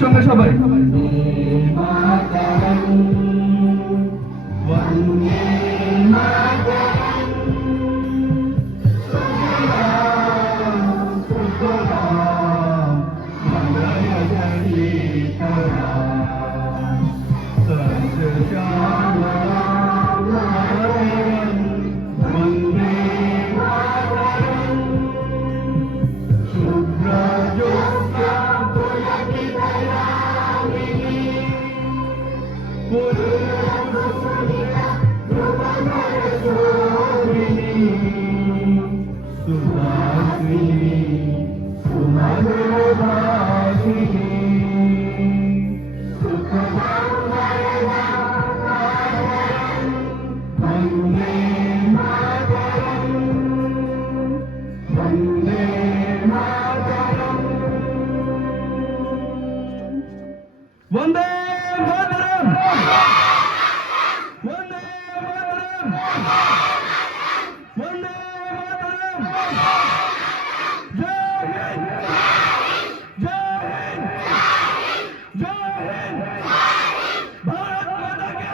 সঙ্গে সবাই वंदे मातरम वंदे मातरम वंदे मातरम जय हिंद जय हिंद जय हिंद भारत माता की